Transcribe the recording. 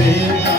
viver.